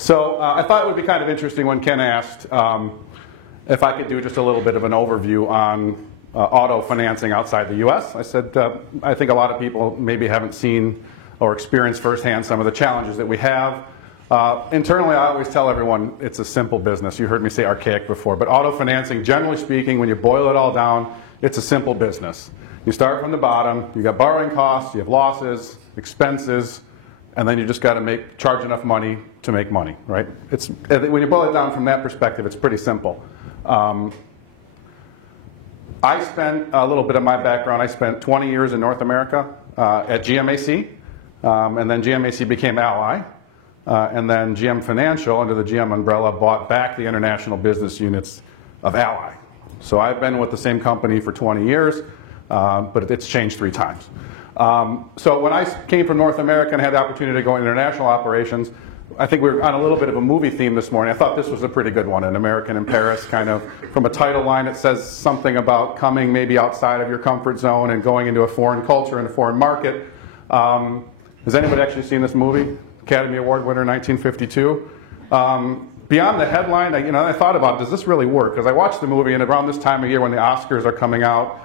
So I thought it would be kind of interesting when Ken asked if I could do just a little bit of an overview on auto financing outside the U.S. I said I think a lot of people maybe haven't seen or experienced firsthand some of the challenges that we have. Internally, I always tell everyone it's a simple business. You heard me say archaic before, but auto financing, generally speaking, when you boil it all down, it's a simple business. You start from the bottom, you got borrowing costs, you have losses, expenses, and then you just got to charge enough money to make money, right? When you boil it down from that perspective, it's pretty simple. I spent a little bit of my background. I spent 20 years in North America at GMAC, and then GMAC became Ally, and then GM Financial, under the GM umbrella, bought back the international business units of Ally. So I've been with the same company for 20 years, but it's changed 3 times. So when I came from North America and had the opportunity to go international operations, I think we were on a little bit of a movie theme this morning. I thought this was a pretty good one, An American in Paris, kind of from a title line. It says something about coming maybe outside of your comfort zone and going into a foreign culture and a foreign market. Has anybody actually seen this movie? Academy Award winner, 1952. Beyond the headline, I thought about, does this really work? Because I watched the movie, and around this time of year when the Oscars are coming out,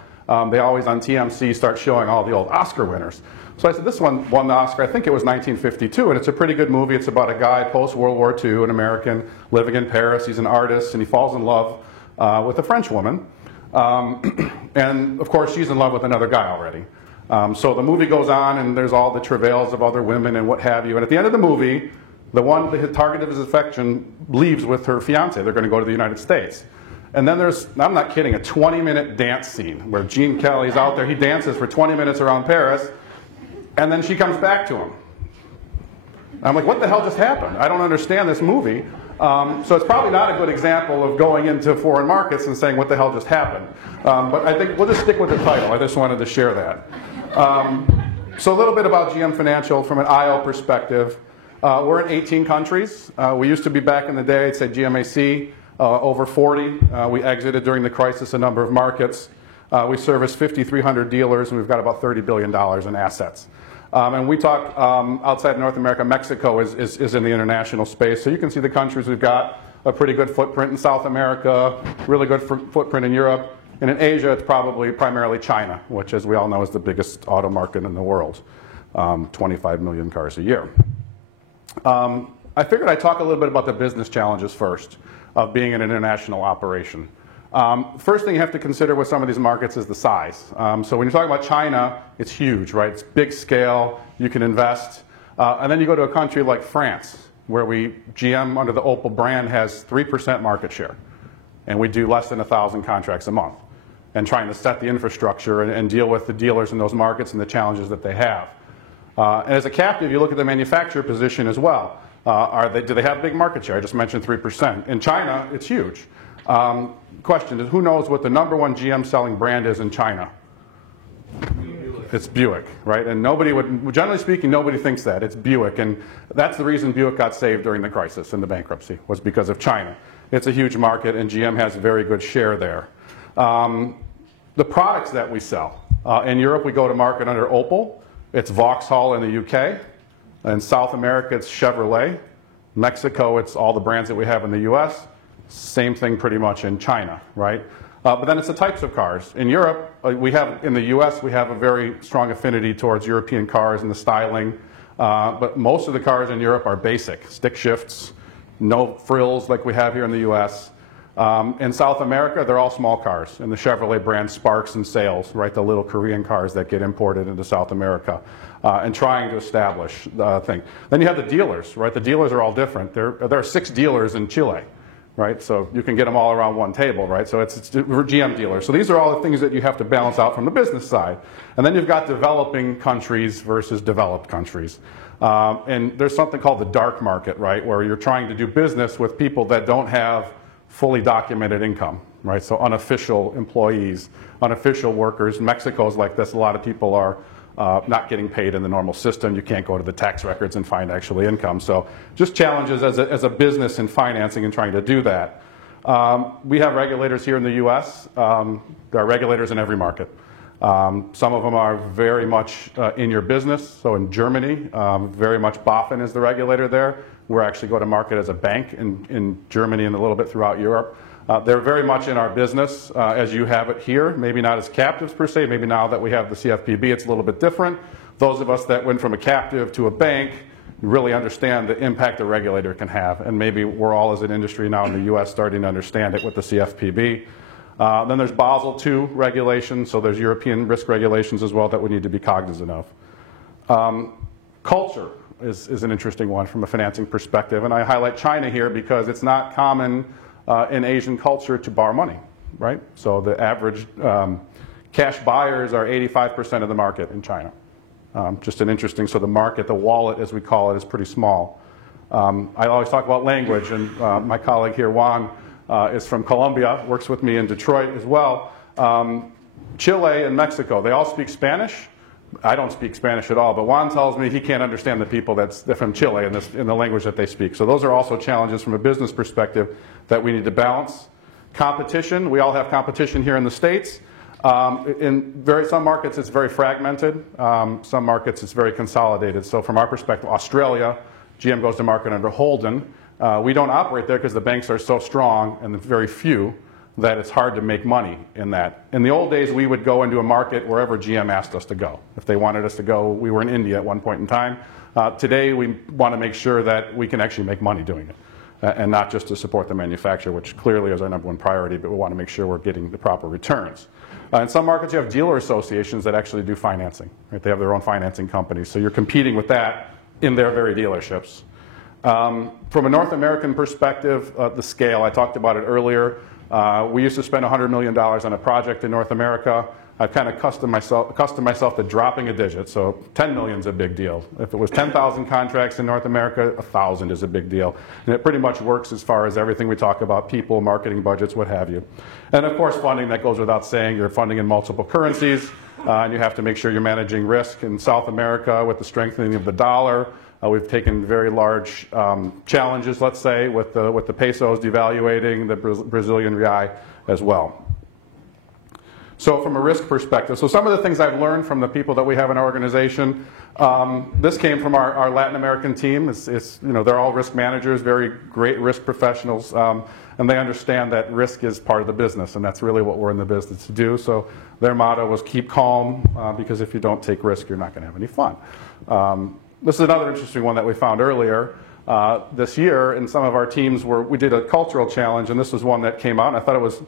they always on TMC start showing all the old Oscar winners. So I said, this one won the Oscar, I think it was 1952, and it's a pretty good movie. It's about a guy post-World War II, an American, living in Paris. He's an artist, and he falls in love with a French woman. And, of course, she's in love with another guy already. So the movie goes on, and there's all the travails of other women and what have you. And at the end of the movie, the one, the target of his affection, leaves with her fiancé. They're going to go to the United States. And then there's, I'm not kidding, a 20-minute dance scene where Gene Kelly's out there. He dances for 20 minutes around Paris, and then she comes back to him. I'm like, what the hell just happened? I don't understand this movie. So it's probably not a good example of going into foreign markets and saying, what the hell just happened? But I think we'll just stick with the title. I just wanted to share that. So a little bit about GM Financial from an IO perspective. We're in 18 countries. We used to be, back in the day, I'd say GMAC, over 40. We exited during the crisis a number of markets. We service 5,300 dealers, and we've got about $30 billion in assets. And we talk outside North America, Mexico is in the international space. So you can see the countries we've got, a pretty good footprint in South America, really good footprint in Europe. And in Asia, it's probably primarily China, which, as we all know, is the biggest auto market in the world, 25 million cars a year. I figured I'd talk a little bit about the business challenges first of being an international operation. First thing you have to consider with some of these markets is the size. So when you're talking about China, it's huge, right? It's big scale, you can invest. And then you go to a country like France, where GM under the Opel brand has 3% market share. And we do less than 1,000 contracts a month. And trying to set the infrastructure and deal with the dealers in those markets and the challenges that they have. And as a captive, you look at the manufacturer position as well. Do they have big market share? I just mentioned 3%. In China, it's huge. Question is, who knows what the #1 GM selling brand is in China? It's Buick, right? And nobody would, generally speaking, nobody thinks that. It's Buick. And that's the reason Buick got saved during the crisis and the bankruptcy, was because of China. It's a huge market, and GM has a very good share there. The products that we sell. In Europe, we go to market under Opel. It's Vauxhall in the UK. In South America, it's Chevrolet. Mexico, it's all the brands that we have in the US. Same thing pretty much in China, right? But then it's the types of cars. In Europe, in the US, we have a very strong affinity towards European cars and the styling. But most of the cars in Europe are basic. Stick shifts, no frills like we have here in the US. In South America, they're all small cars. And the Chevrolet brand Sparks and Sails, right? The little Korean cars that get imported into South America. And trying to establish the thing. Then you have the dealers, right? The dealers are all different. There are 6 dealers in Chile, right? So you can get them all around one table, right? So it's GM dealers. So these are all the things that you have to balance out from the business side. And then you've got developing countries versus developed countries. And there's something called the dark market, right? Where you're trying to do business with people that don't have fully documented income, right? So unofficial employees, unofficial workers. Mexico's like this. A lot of people are not getting paid in the normal system. You can't go to the tax records and find actually income. So just challenges as a business in financing and trying to do that. We have regulators here in the US. There are regulators in every market. Some of them are very much in your business. So in Germany, very much BaFin is the regulator there. We're actually go to market as a bank in Germany and a little bit throughout Europe. They're very much in our business as you have it here, maybe not as captives per se. Maybe now that we have the CFPB, it's a little bit different. Those of us that went from a captive to a bank really understand the impact a regulator can have. And maybe we're all as an industry now in the US starting to understand it with the CFPB. Then there's Basel II regulations, so there's European risk regulations as well that we need to be cognizant of. Culture is an interesting one from a financing perspective, and I highlight China here because it's not common in Asian culture to borrow money, right? So the average cash buyers are 85% of the market in China. Just an interesting, so the market, the wallet as we call it, is pretty small. I always talk about language, and my colleague here, Juan, is from Colombia, works with me in Detroit as well. Chile and Mexico, they all speak Spanish. I don't speak Spanish at all, but Juan tells me he can't understand the people they're from Chile in the language that they speak. So those are also challenges from a business perspective that we need to balance. Competition, we all have competition here in the States. In some markets it's very fragmented. Some markets it's very consolidated. So from our perspective, Australia, GM goes to market under Holden. We don't operate there because the banks are so strong and very few that it's hard to make money in that. In the old days, we would go into a market wherever GM asked us to go. If they wanted us to go, we were in India at one point in time. Today, we want to make sure that we can actually make money doing it, and not just to support the manufacturer, which clearly is our #1 priority, but we want to make sure we're getting the proper returns. In some markets, you have dealer associations that actually do financing. Right? They have their own financing companies, so you're competing with that in their very dealerships. From a North American perspective, the scale, I talked about it earlier. We used to spend $100 million on a project in North America. I've kind of accustomed myself to dropping a digit, so 10 million is a big deal. If it was 10,000 contracts in North America, 1,000 is a big deal. And it pretty much works as far as everything we talk about, people, marketing budgets, what have you. And of course, funding, that goes without saying. You're funding in multiple currencies, and you have to make sure you're managing risk. In South America, with the strengthening of the dollar, we've taken very large challenges, let's say, with the pesos devaluating, the Brazilian real as well. So from a risk perspective, so some of the things I've learned from the people that we have in our organization, this came from our Latin American team. They're all risk managers, very great risk professionals, and they understand that risk is part of the business, and that's really what we're in the business to do. So their motto was keep calm, because if you don't take risk, you're not going to have any fun. This is another interesting one that we found earlier this year. In some of our teams, we did a cultural challenge, and this was one that came out, and I thought it was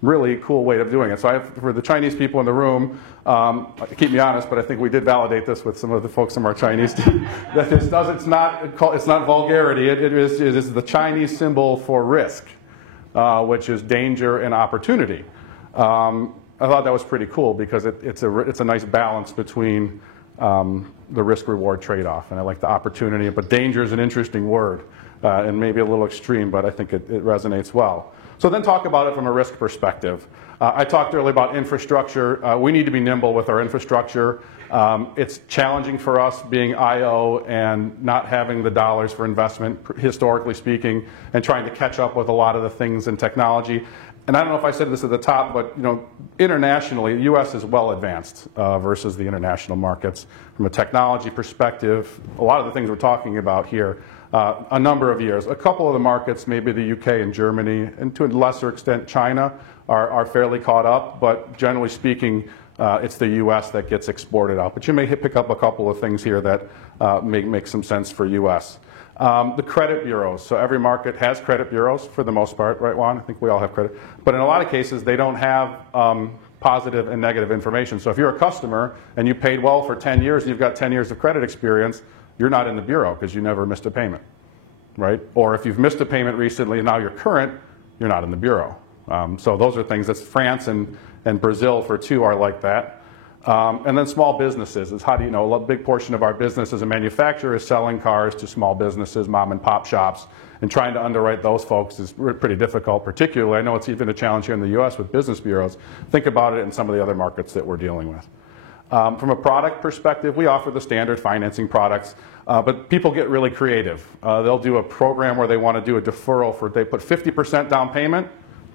really cool way of doing it. So for the Chinese people in the room, keep me honest, but I think we did validate this with some of the folks from our Chinese team, that it's not vulgarity. It is the Chinese symbol for risk, which is danger and opportunity. I thought that was pretty cool because it's a nice balance between the risk-reward trade-off, and I like the opportunity, but danger is an interesting word, and maybe a little extreme, but I think it resonates well. So then talk about it from a risk perspective. I talked earlier about infrastructure. We need to be nimble with our infrastructure. It's challenging for us being IO and not having the dollars for investment, historically speaking, and trying to catch up with a lot of the things in technology. And I don't know if I said this at the top, but internationally, the U.S. is well advanced versus the international markets. From a technology perspective, a lot of the things we're talking about here, a number of years. A couple of the markets, maybe the UK and Germany, and to a lesser extent China, are fairly caught up, but generally speaking, it's the U.S. that gets exported out. But you may pick up a couple of things here that make some sense for U.S. The credit bureaus. So every market has credit bureaus for the most part, right, Juan? I think we all have credit. But in a lot of cases, they don't have positive and negative information. So if you're a customer and you paid well for 10 years and you've got 10 years of credit experience, you're not in the bureau because you never missed a payment, right? Or if you've missed a payment recently and now you're current, you're not in the bureau. So those are things. That's France and Brazil for two are like that. And then small businesses is how do you know? A big portion of our business as a manufacturer is selling cars to small businesses, mom and pop shops, and trying to underwrite those folks is pretty difficult. Particularly, I know it's even a challenge here in the U.S. with business bureaus. Think about it in some of the other markets that we're dealing with. From a product perspective, we offer the standard financing products, but people get really creative. They'll do a program where they want to do a deferral they put 50% down payment,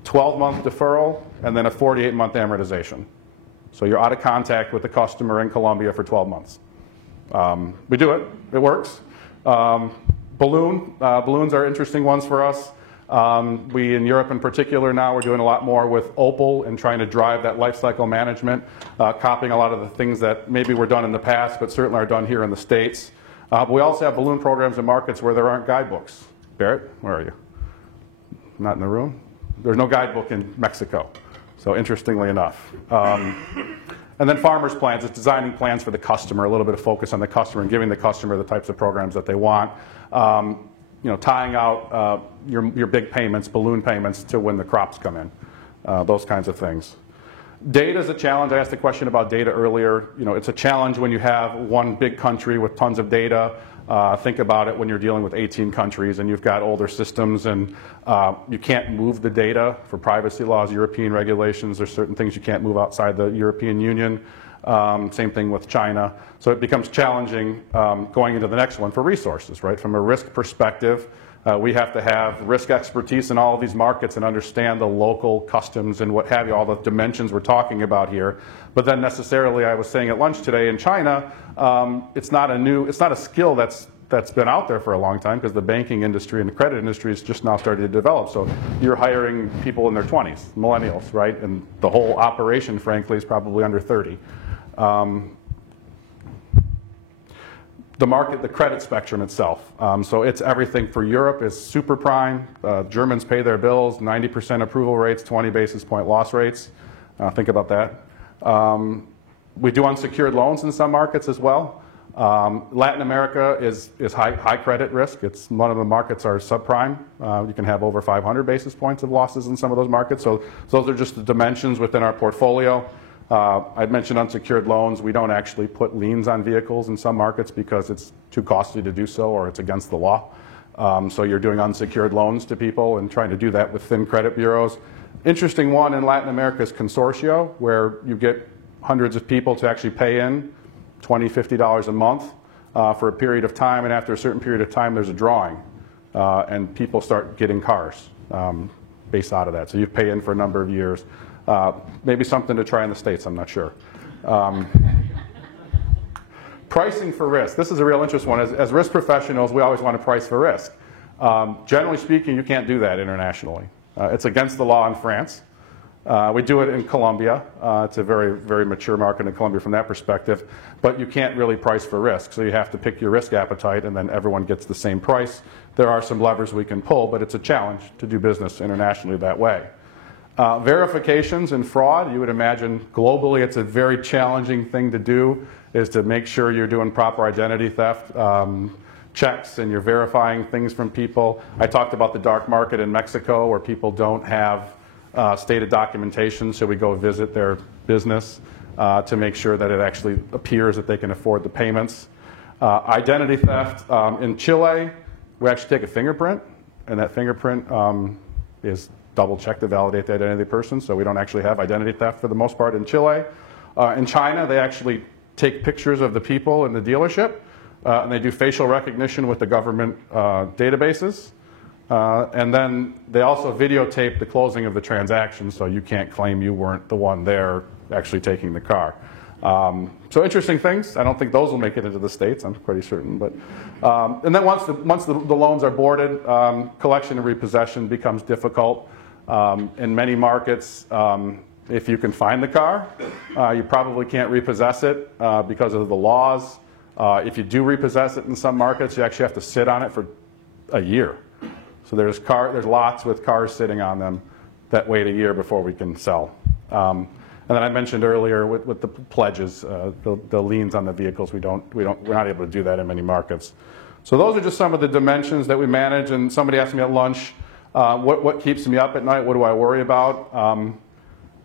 12-month deferral, and then a 48-month amortization. So you're out of contact with the customer in Colombia for 12 months. We do it. It works. Balloons are interesting ones for us. We, in Europe in particular now, we're doing a lot more with Opel and trying to drive that life cycle management, copying a lot of the things that maybe were done in the past, but certainly are done here in the States. But we also have balloon programs in markets where there aren't guidebooks. Barrett, where are you? Not in the room? There's no guidebook in Mexico, so interestingly enough. And then farmers' plans, it's designing plans for the customer, a little bit of focus on the customer and giving the customer the types of programs that they want. Tying out your big payments, balloon payments, to when the crops come in, those kinds of things. Data is a challenge. I asked a question about data earlier. It's a challenge when you have one big country with tons of data. Think about it when you're dealing with 18 countries and you've got older systems and you can't move the data for privacy laws, European regulations. There's certain things you can't move outside the European Union. Same thing with China. So it becomes challenging going into the next one for resources, right? From a risk perspective, we have to have risk expertise in all of these markets and understand the local customs and what have you, all the dimensions we're talking about here. But then necessarily, I was saying at lunch today in China, it's not a skill that's been out there for a long time because the banking industry and the credit industry is just now starting to develop. So you're hiring people in their 20s, millennials, right? And the whole operation, frankly, is probably under 30. The market, the credit spectrum itself. So it's everything for Europe is super prime. Germans pay their bills, 90% approval rates, 20 basis point loss rates. Think about that. We do unsecured loans in some markets as well. Latin America is high credit risk. It's one of the markets are subprime. You can have over 500 basis points of losses in some of those markets. So those are just the dimensions within our portfolio. I'd mentioned unsecured loans. We don't actually put liens on vehicles in some markets because it's too costly to do so or it's against the law. So you're doing unsecured loans to people and trying to do that within credit bureaus. Interesting one in Latin America is consortio, where you get hundreds of people to actually pay in $20, $50 a month for a period of time, and after a certain period of time there's a drawing and people start getting cars based out of that. So you pay in for a number of years. Maybe something to try in the States, I'm not sure. Pricing for risk. This is a real interesting one. As risk professionals, we always want to price for risk. Generally speaking, you can't do that internationally. It's against the law in France. We do it in Colombia. It's a very, very mature market in Colombia from that perspective. But you can't really price for risk. So you have to pick your risk appetite, and then everyone gets the same price. There are some levers we can pull, but it's a challenge to do business internationally that way. Verifications and fraud, you would imagine globally it's a very challenging thing to do, is to make sure you're doing proper identity theft checks and you're verifying things from people. I talked about the dark market in Mexico where people don't have stated documentation, so we go visit their business to make sure that it actually appears that they can afford the payments. Identity theft in Chile, we actually take a fingerprint, and that fingerprint is double check to validate the identity of the person, so we don't actually have identity theft for the most part in Chile. In China, they actually take pictures of the people in the dealership, and they do facial recognition with the government databases. And then they also videotape the closing of the transaction, so you can't claim you weren't the one there actually taking the car. So interesting things. I don't think those will make it into the States, I'm pretty certain. But and then once the loans are boarded, collection and repossession becomes difficult. In many markets, if you can find the car, you probably can't repossess it because of the laws. If you do repossess it in some markets, you actually have to sit on it for a year. So there's lots with cars sitting on them that wait a year before we can sell. And then I mentioned earlier with the pledges, the liens on the vehicles, we're not able to do that in many markets. So those are just some of the dimensions that we manage. And somebody asked me at lunch, what keeps me up at night? What do I worry about?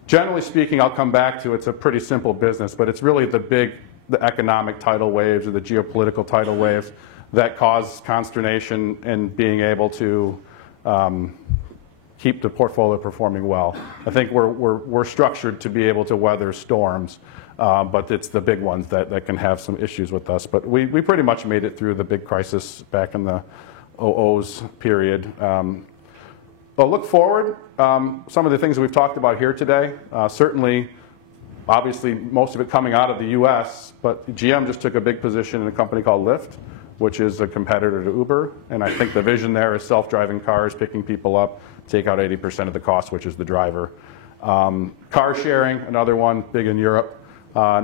Generally speaking, I'll come back to it's a pretty simple business, but it's really the economic tidal waves or the geopolitical tidal waves that cause consternation in being able to keep the portfolio performing well. I think we're structured to be able to weather storms, but it's the big ones that can have some issues with us. But we pretty much made it through the big crisis back in the 00s period. But look forward, some of the things that we've talked about here today, certainly obviously most of it coming out of the US, but GM just took a big position in a company called Lyft, which is a competitor to Uber. And I think the vision there is self-driving cars, picking people up, take out 80% of the cost, which is the driver. Car sharing, another one, big in Europe,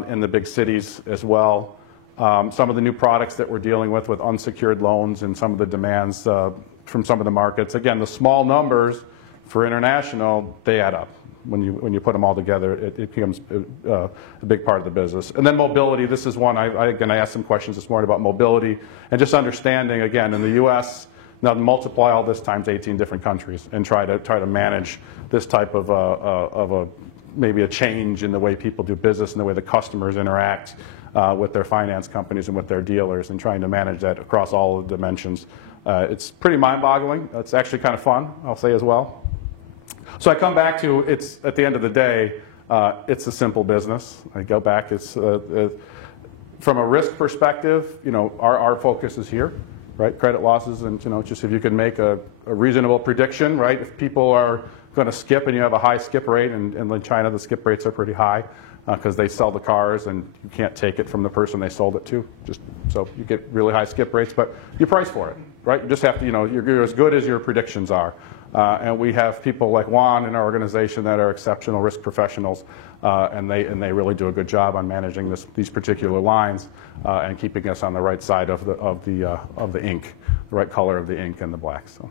in the big cities as well. Some of the new products that we're dealing with unsecured loans and some of the demands from some of the markets. Again, the small numbers for international, they add up. When you put them all together, it becomes a big part of the business. And then mobility, this is one, I asked some questions this morning about mobility and just understanding, again, in the US, now multiply all this times 18 different countries and try to manage this type of maybe a change in the way people do business and the way the customers interact with their finance companies and with their dealers, and trying to manage that across all of the dimensions. It's pretty mind-boggling. It's actually kind of fun, I'll say as well. So I come back to, it's at the end of the day, it's a simple business. I go back, it's from a risk perspective, our focus is here, right? Credit losses, and just if you can make a reasonable prediction, right? If people are going to skip and you have a high skip rate, and in China the skip rates are pretty high because they sell the cars and you can't take it from the person they sold it to. Just so you get really high skip rates, but you price for it, right? You just have to, you're as good as your predictions are. And we have people like Juan in our organization that are exceptional risk professionals, and they really do a good job on managing these particular lines and keeping us on the right side of the ink, the right color of the ink and the black. So.